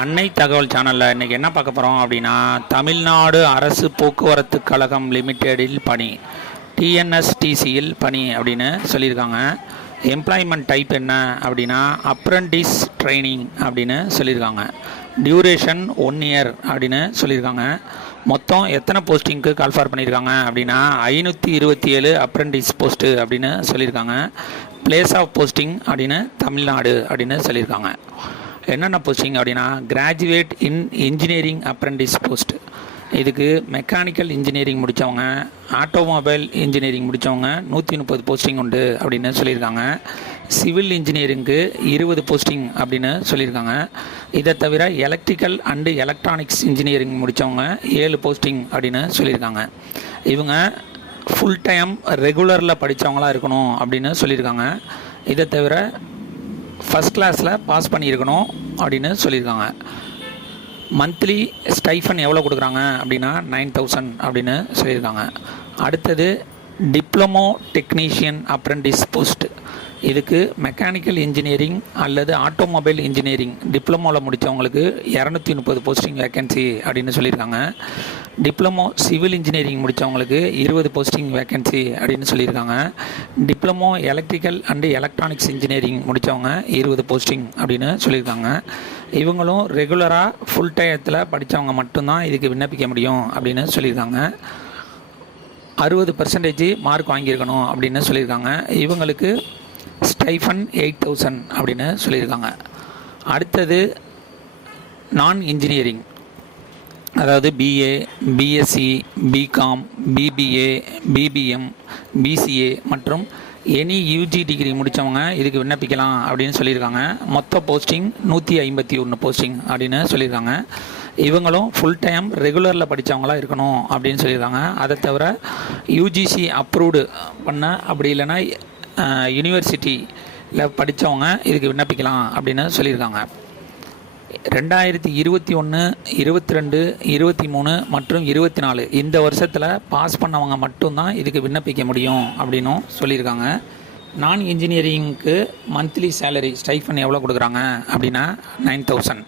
அன்னை தகவல் சேனலில் இன்றைக்கி என்ன பார்க்க போகிறோம் அப்படின்னா, தமிழ்நாடு அரசு போக்குவரத்து கழகம் லிமிடெடில் பணி, டிஎன்எஸ்டிசியில் பணி அப்படின்னு சொல்லியிருக்காங்க. எம்ப்ளாய்மெண்ட் டைப் என்ன அப்படின்னா அப்ரெண்டிஸ் ட்ரைனிங் அப்படின்னு சொல்லியிருக்காங்க. டியூரேஷன் 1 இயர் அப்படின்னு சொல்லியிருக்காங்க. மொத்தம் எத்தனை போஸ்டிங்க்கு கால்ஃபார் பண்ணியிருக்காங்க அப்படின்னா 527 அப்ரெண்டிஸ் போஸ்ட்டு அப்படின்னு சொல்லியிருக்காங்க. பிளேஸ் ஆஃப் போஸ்டிங் அப்படின்னு தமிழ்நாடு அப்படின்னு சொல்லியிருக்காங்க. என்னென்ன போஸ்டிங் அப்படின்னா கிராஜுவேட் இன் இன்ஜினியரிங் அப்ரெண்டிஸ் போஸ்ட், இதுக்கு மெக்கானிக்கல் இன்ஜினியரிங் முடித்தவங்க, ஆட்டோமொபைல் இன்ஜினியரிங் முடித்தவங்க 130 போஸ்டிங் உண்டு அப்படின்னு சொல்லியிருக்காங்க. சிவில் இன்ஜினியரிங்க்கு 20 போஸ்டிங் அப்படின்னு சொல்லியிருக்காங்க. இதை தவிர எலக்ட்ரிக்கல் அண்டு எலக்ட்ரானிக்ஸ் இன்ஜினியரிங் முடித்தவங்க 7 போஸ்டிங் அப்படின்னு சொல்லியிருக்காங்க. இவங்க ஃபுல் டைம் ரெகுலரில் படித்தவங்களாக இருக்கணும் அப்படின்னு சொல்லியிருக்காங்க. இதை தவிர ஃபஸ்ட் கிளாஸில் பாஸ் பண்ணியிருக்கணும் அப்படின்னு சொல்லியிருக்காங்க. மந்த்லி ஸ்டைஃபன் எவ்வளோ கொடுக்குறாங்க அப்படின்னா 9000 அப்படின்னு சொல்லியிருக்காங்க. அடுத்தது டிப்ளமோ டெக்னீஷியன் அப்ரெண்டிஸ் போஸ்ட், இதுக்கு மெக்கானிக்கல் இன்ஜினியரிங் அல்லது ஆட்டோமொபைல் இன்ஜினியரிங் டிப்ளமோவில் முடித்தவங்களுக்கு 230 போஸ்டிங் வேக்கன்சி அப்படின்னு சொல்லியிருக்காங்க. டிப்ளமோ சிவில் இன்ஜினியரிங் முடித்தவங்களுக்கு 20 போஸ்டிங் வேக்கன்சி அப்படின்னு சொல்லியிருக்காங்க. Diploma electrical and electronics engineering முடித்தவங்க 20 போஸ்டிங் அப்படின்னு சொல்லியிருக்காங்க. இவங்களும் ரெகுலராக ஃபுல் டயத்தில் படித்தவங்க மட்டும்தான் இதுக்கு விண்ணப்பிக்க முடியும் அப்படின்னு சொல்லியிருக்காங்க. 60% மார்க் வாங்கியிருக்கணும் அப்படின்னு சொல்லியிருக்காங்க. இவங்களுக்கு ஸ்டைஃபன் 8000 அப்படின்னு சொல்லியிருக்காங்க. அடுத்தது நான் இன்ஜினியரிங், அதாவது BA, BSc, BCom, BBA, BBM, BCA மற்றும் எனி யூஜி டிகிரி முடித்தவங்க இதுக்கு விண்ணப்பிக்கலாம் அப்படின்னு சொல்லியிருக்காங்க. மொத்த போஸ்டிங் 151 போஸ்டிங் அப்படின்னு சொல்லியிருக்காங்க. இவங்களும் ஃபுல் டைம் ரெகுலரில் படித்தவங்களாக இருக்கணும் அப்படின்னு சொல்லியிருக்காங்க. அதை தவிர யூஜிசி அப்ரூவ்டு பண்ண அப்படி இல்லைன்னா யூனிவர்சிட்டியில் படித்தவங்க இதுக்கு விண்ணப்பிக்கலாம் அப்படின்னு சொல்லியிருக்காங்க. 2021, 22, 23 மற்றும் 24 இந்த வருஷத்தில் பாஸ் பண்ணவங்க மட்டும்தான் இதுக்கு விண்ணப்பிக்க முடியும் அப்படின்னும் சொல்லியிருக்காங்க. நான் இன்ஜினியரிங்க்கு மந்த்லி சேலரி ஸ்டைஃபன் எவ்வளோ கொடுக்குறாங்க அப்படின்னா 9000.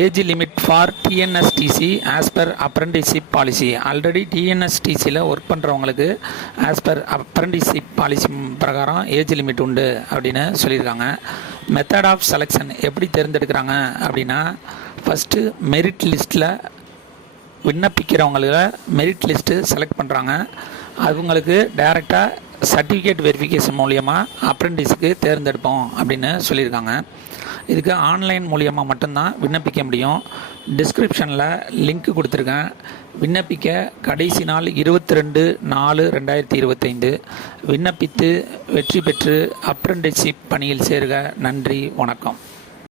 Age limit for TNSTC as per apprenticeship policy, already டிஎன்எஸ்டிசியில் ஒர்க் பண்ணுறவங்களுக்கு ஆஸ் பர் அப்ரெண்டிஸ்ஷிப் பாலிசி பிரகாரம் ஏஜ் லிமிட் உண்டு அப்படின்னு சொல்லியிருக்காங்க. மெத்தட் ஆஃப் செலெக்ஷன் எப்படி தேர்ந்தெடுக்கிறாங்க அப்படின்னா ஃபஸ்ட்டு மெரிட் லிஸ்ட்டில் விண்ணப்பிக்கிறவங்கள மெரிட் லிஸ்ட்டு செலக்ட் பண்ணுறாங்க. அவங்களுக்கு டைரெக்டாக சர்டிஃபிகேட் வெரிஃபிகேஷன் மூலியமாக அப்ரெண்டிஸுக்கு தேர்ந்தெடுப்போம் அப்படின்னு சொல்லியிருக்காங்க. இதுக்கு ஆன்லைன் மூலியமாக மட்டும்தான் விண்ணப்பிக்க முடியும். டிஸ்கிரிப்ஷனில் லிங்க் கொடுத்துருக்கேன். விண்ணப்பிக்க கடைசி நாள் 22/4/2025. விண்ணப்பித்து வெற்றி பெற்று அப்ரெண்டிஸ்ஷிப் பணியில் சேருக. நன்றி, வணக்கம்.